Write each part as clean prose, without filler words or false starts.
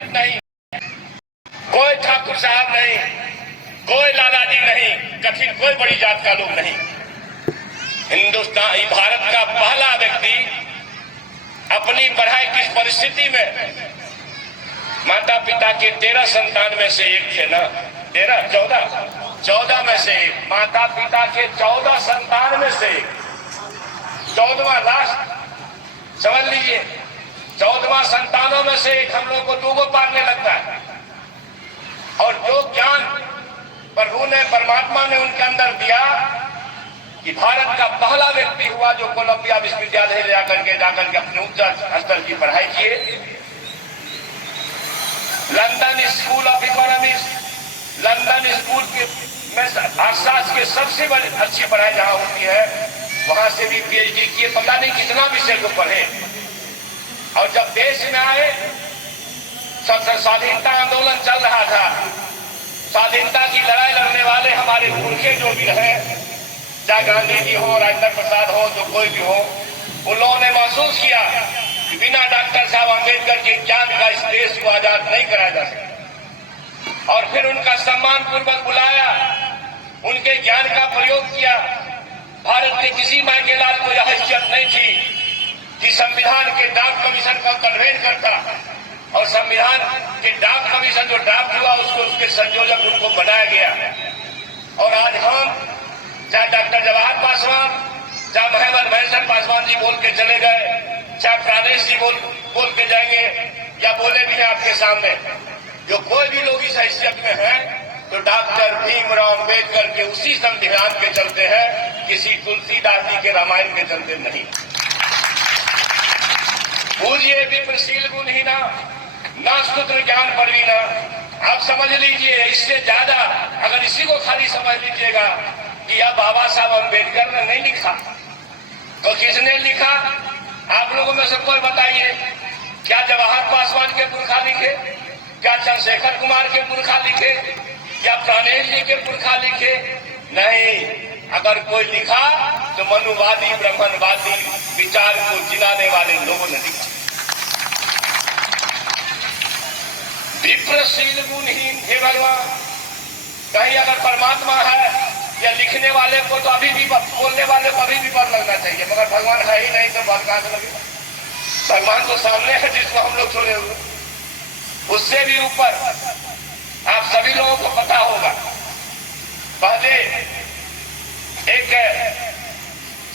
नहीं, कोई ठाकुर साहब नहीं, कोई लालाजी नहीं, कठिन कोई बड़ी जात का लोग नहीं। हिंदुस्तान भारत का पहला व्यक्ति अपनी पढ़ाई किस परिस्थिति में, माता पिता के 13 संतान में से एक थे ना, 14 में से एक, माता पिता के 14 संतान में से 14वां लास्ट, समझ लीजिए 14वां संतानों में से एक हम लोग को 2 पालने लगता है। और जो ज्ञान प्रभु ने, परमात्मा ने उनके अंदर दिया कि भारत का पहला व्यक्ति हुआ जो कोलंबिया विश्वविद्यालय जाकर के अपने उच्च स्तर की पढ़ाई किए। London school of economics, London school में अर्थशास्त्र के सबसे बड़ी अच्छी पढ़ाई जहां होती है, वहां से भी पीएचडी किए। पता नहीं कितना विषय को पढ़े। और जब देश में आए, सबसे स्वाधीनता आंदोलन चल रहा था, स्वाधीनता की लड़ाई लड़ने वाले हमारे पुरखे जो भी रहे, चाहे गांधी जी हो, राजेंद्र प्रसाद हो, जो कोई भी हो, उन लोगों ने महसूस किया कि बिना डॉक्टर साहब अम्बेडकर के ज्ञान का इस देश को आजाद नहीं कराया जा सकता। और फिर उनका सम्मान पूर्वक बुलाया, उनके ज्ञान का प्रयोग किया। भारत के किसी माइकेलाल को यह इज्जत नहीं थी कि संविधान के ड्राफ्ट कमीशन का कन्वेन करता, और संविधान के ड्राफ्ट कमीशन जो ड्राफ्ट हुआ उसको, उसके संयोजक उनको बनाया गया। और आज हम, चाहे डॉक्टर जवाहर पासवान, चाहे महेंद्र पासवान जी बोल के चले गए, चाहे प्राणेश जी बोल के जाएंगे, या बोले भी हैं आपके सामने, जो कोई भी लोग इस हैसियत में हैं तो डॉक्टर भीमराव अम्बेडकर के उसी संविधान के चलते हैं, किसी तुलसीदास जी के रामायण के चलते नहीं। पूजिए विप्रशील गुणहीना, ना शूद्र ज्ञान परवीना। आप समझ लीजिए, इससे ज्यादा अगर इसी को खाली समझ लीजिएगा कि यह बाबा साहब अम्बेडकर ने नहीं लिखा तो किसने लिखा? आप लोगों में से कोई बताइए, क्या जवाहर पासवान के पुरखा लिखे? क्या चंद्रशेखर कुमार के पुरखा लिखे? क्या प्राणेश जी के पुरखा लिखे? नहीं। अगर कोई लिखा तो मनुवादी, ब्राह्मणवादी विचार को जिलाने वाले लोगों ने लिखा। विप्रशील गुणहीन, हे भगवान, कहीं अगर परमात्मा है या लिखने वाले को तो अभी भी, बोलने वाले को अभी भी पर लगना चाहिए, मगर भगवान है ही नहीं तो भगवान लगे। भगवान तो सामने है जिसको हम लोग छोड़े हुए, उससे भी ऊपर। आप सभी लोगों को पता होगा, पहले एक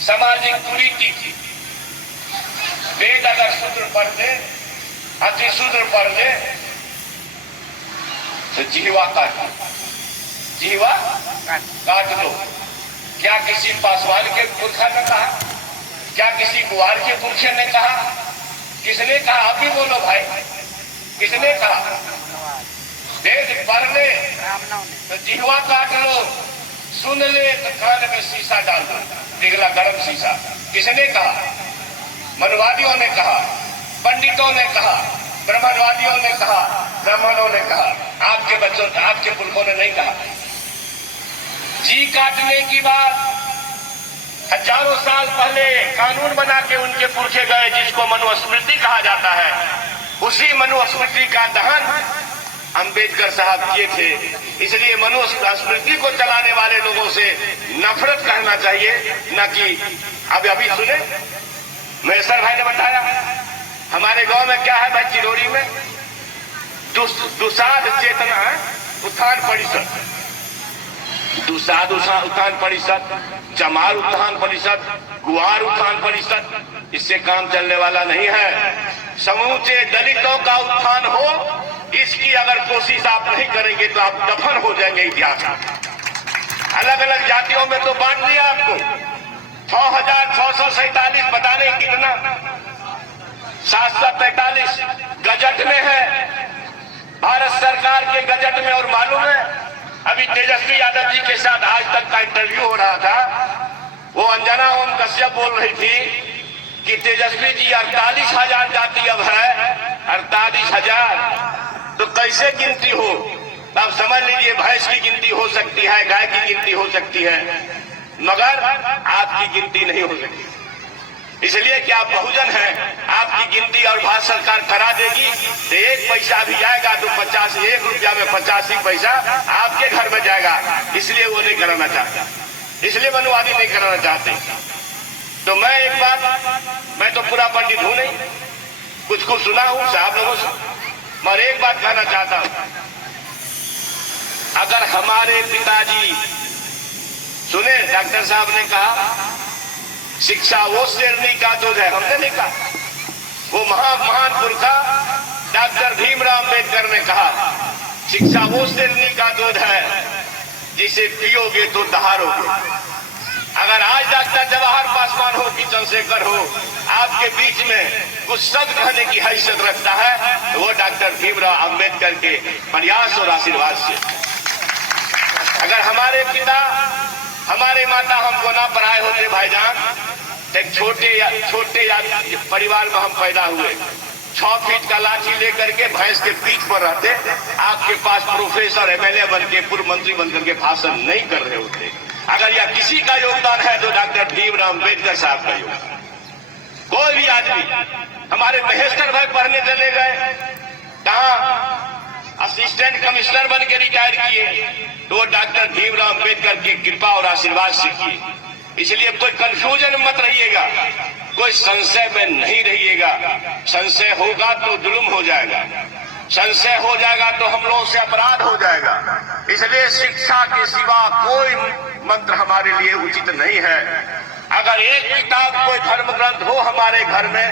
सामाजिक कुरीति थी, वेद अगर शूद्र पढ़ते, अति शूद्र पढ़ते तो जीवा काट दो। क्या किसी पासवान के पुरखा ने कहा? क्या किसी गुआर के पुरखे ने कहा? किसने कहा? आप भी बोलो भाई, किसने कहा? वेद पढ़ ले तो जीवा काट लो, सुन ले तो कान में शीशा डाल दो, पिघला गर्म शीशा। किसने कहा? मनुवादियों ने कहा, पंडितों ने कहा, ब्राह्मणवादियों ने कहा, ब्राह्मणों ने कहा। आपके बच्चों, आपके पुरखों ने नहीं कहा। जी काटने की बात हजारों साल पहले कानून बना के उनके पुरखे गए, जिसको मनुस्मृति कहा जाता है। उसी मनुस्मृति का दहन अंबेडकर साहब किए थे। इसलिए मनुस्मृति को चलाने वाले लोगों से नफरत करना चाहिए, न कि अभी सुने महेश्वर भाई ने बताया हमारे गांव में क्या है भाई, चिरौरी में दुसाध चेतना उत्थान परिषद, दुसाध उत्थान परिषद, चमार उत्थान परिषद, गुआर उत्थान परिषद, इससे काम चलने वाला नहीं है। समूचे दलितों का उत्थान हो, इसकी अगर कोशिश आप नहीं करेंगे तो आप दफन हो जाएंगे इतिहास में। अलग अलग जातियों में तो बांट दिया आपको, 6,647 पता नहीं कितना, 743 गजट में है, भारत सरकार के गजट में। और मालूम है, अभी तेजस्वी यादव जी के साथ आज तक का इंटरव्यू हो रहा था, वो अंजना ओम कश्यप बोल रही थी कि तेजस्वी जी 48,000 जाति अब है, 48,000 तो कैसे गिनती हो? आप समझ लीजिए, भैंस की गिनती हो सकती है, गाय की गिनती हो सकती है, मगर आपकी गिनती नहीं हो सकती। इसलिए कि आप बहुजन हैं, आपकी गिनती और भारत सरकार करा देगी तो 1 पैसा भी जाएगा तो 1 रुपया में 85 पैसा आपके घर में जाएगा। इसलिए वो नहीं कराना चाहता, इसलिए वनवादी नहीं कराना चाहते। तो मैं एक बात, मैं तो पूरा पंडित हूं नहीं, कुछ कुछ सुना हूं साहब लोगों से, मगर एक बात कहना चाहता हूं, अगर हमारे पिताजी सुने, डॉक्टर साहब ने कहा शिक्षा वो शेरनी का दूध है, हमने नहीं कहा, वो महान पुरखा डॉक्टर भीमराव अम्बेडकर ने कहा शिक्षा वो शेरनी का दूध है जिसे पियोगे तो दहाड़ोगे। अगर आज डॉक्टर जवाहर पासवान हो कि चंद्रशेखर हो आपके बीच में कुछ शब्द कहने की हैसियत रखता है तो वो डॉक्टर भीमराव अम्बेडकर के प्रयास और आशीर्वाद से। अगर हमारे पिता हमारे माता हमको ना पढ़ाए होते भाईजान, एक छोटे परिवार में हम पैदा हुए, 6 फीट का लाठी लेकर के भैंस के पीठ पर रहते, आपके पास प्रोफेसर एमएलए बन के पूर्व मंत्री बनकर के भाषण नहीं कर रहे होते। अगर यह किसी का योगदान है तो डॉक्टर भीमराव अम्बेडकर साहब का योगदान। कोई भी आदमी, हमारे महेश्वर भाई पढ़ने चले गए, कहा असिस्टेंट कमिश्नर बन के रिटायर किए, तो वो डॉक्टर भीमराव अम्बेडकर की कृपा और आशीर्वाद से किए। इसलिए कोई कंफ्यूजन मत रहिएगा, कोई संशय में नहीं रहिएगा। संशय होगा तो जुल्म हो जाएगा, संशय हो जाएगा तो हम लोगों से अपराध हो जाएगा। इसलिए शिक्षा के सिवा कोई मंत्र हमारे लिए उचित नहीं है। अगर एक किताब कोई धर्म ग्रंथ हो हमारे घर में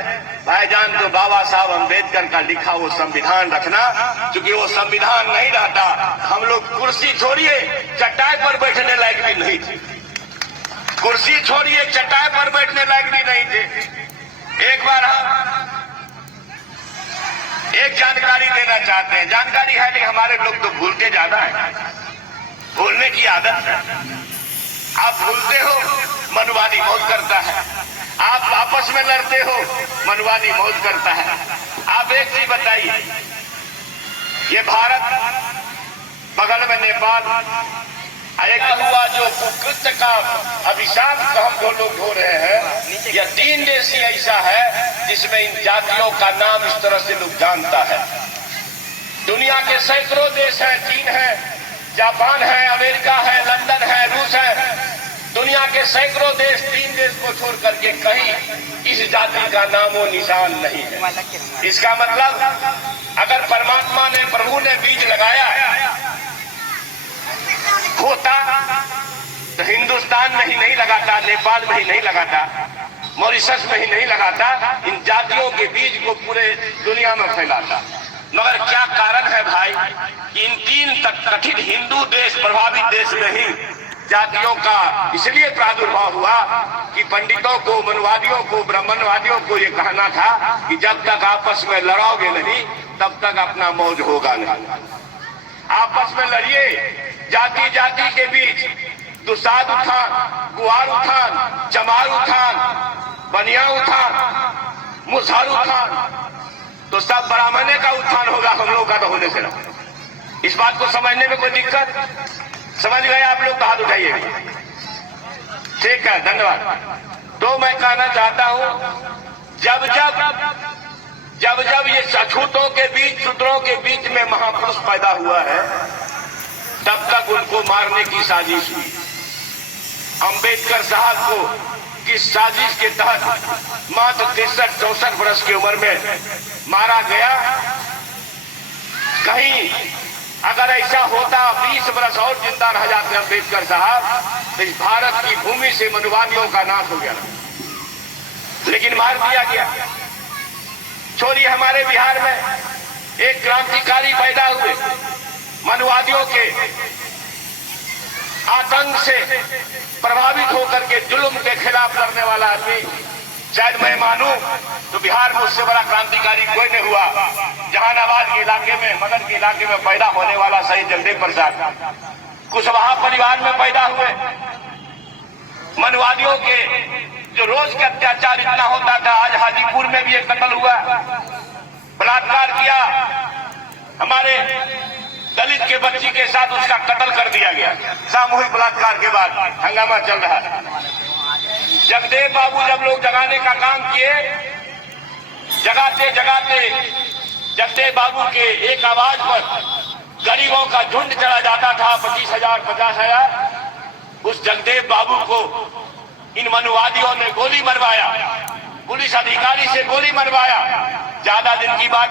भाईजान तो बाबा साहब अम्बेडकर का लिखा वो संविधान रखना, क्योंकि वो संविधान नहीं रहता हम लोग कुर्सी छोड़िए चटाई पर बैठने लायक भी नहीं थे, कुर्सी छोड़िए चटाई पर बैठने लायक भी नहीं थे। एक बार हम एक जानकारी देना चाहते हैं, जानकारी है नहीं, हमारे लोग तो भूलते ज्यादा है, भूलने की आदत है। आप भूलते हो मनवादी मौत करता है, आप आपस में लड़ते हो मनवादी मौत करता है। आप एक चीज बताइए, ये भारत बगल में नेपाल, एक हुआ जो कुकृत्य का अभिशाप हम लोग हो रहे हैं, यह 3 देश ही ऐसा है जिसमें इन जातियों का नाम इस तरह से लोग जानता है। दुनिया के सैकड़ों देश हैं, चीन है, जापान है, अमेरिका है, लंदन है, रूस है, दुनिया के सैकड़ों देश 3 देश को छोड़ करके कहीं इस जाति का नामो निशान नहीं है। इसका मतलब अगर परमात्मा ने, प्रभु ने बीज लगाया होता तो हिंदुस्तान में ही नहीं लगाता, नेपाल में ही नहीं लगाता, मॉरिशस में ही नहीं लगाता, इन जातियों के बीज को पूरे दुनिया में फैलाता। मगर क्या कारण है भाई, इन 3 कथित हिंदू देश प्रभावित देश में ही जातियों का इसलिए प्रादुर्भाव हुआ कि पंडितों को, मनवादियों को, ब्राह्मणवादियों को ये कहना था कि जब तक आपस में लड़ोगे नहीं तब तक अपना मौज होगा नहीं। आपस में लड़िए, जाति जाति के बीच दुसाद उठान, गुआर उठान, चमार उठान, बनिया उठान, मुसहर उठान, तो सब ब्राह्मणे का उत्थान होगा, हम लोग का तो होने से ना। इस बात को समझने में कोई दिक्कत, समझ गए आप लोग तो हाथ उठाइए। ठीक है, धन्यवाद। तो मैं कहना चाहता हूं, जब जब ये अछूतों के बीच, शूद्रों के बीच में महापुरुष पैदा हुआ है तब तक उनको मारने की साजिश हुई। अंबेडकर साहब को किस साजिश के तहत मात्र 63-64 वर्ष की उम्र में मारा गया। कहीं अगर ऐसा होता 20 वर्ष और जिंदा रह जाते अंबेडकर साहब तो इस भारत की भूमि से मनुवादियों का नाश हो गया, लेकिन मार दिया गया। छोड़िए, हमारे बिहार में एक क्रांतिकारी पैदा हुए, मनुवादियों के आतंक से प्रभावित होकर के जुल्म के खिलाफ लड़ने वाला आदमी, शायद मैं मानूं तो बिहार में उससे बड़ा क्रांतिकारी कोई नहीं हुआ। जहानाबाद के इलाके में, मगध के इलाके में पैदा होने वाला शहीद जगदेव प्रसाद कुशवाहा परिवार में पैदा हुए। मनवादियों के जो रोज के अत्याचार इतना होता था, आज हाजीपुर में भी एक कत्ल हुआ, बलात्कार किया, हमारे दलित के बच्ची के साथ उसका कत्ल कर दिया गया। सामूहिक बलात्कार के बाद हंगामा चल रहा है। जगदेव बाबू जब लोग जगाने का काम किए, जगाते जगाते जगदेव बाबू के एक आवाज पर गरीबों का झुंड चला जाता था, 25,000 50,000। उस जगदेव बाबू को इन मनुवादियों ने गोली मरवाया, पुलिस अधिकारी से गोली मरवाया। ज्यादा दिन की बात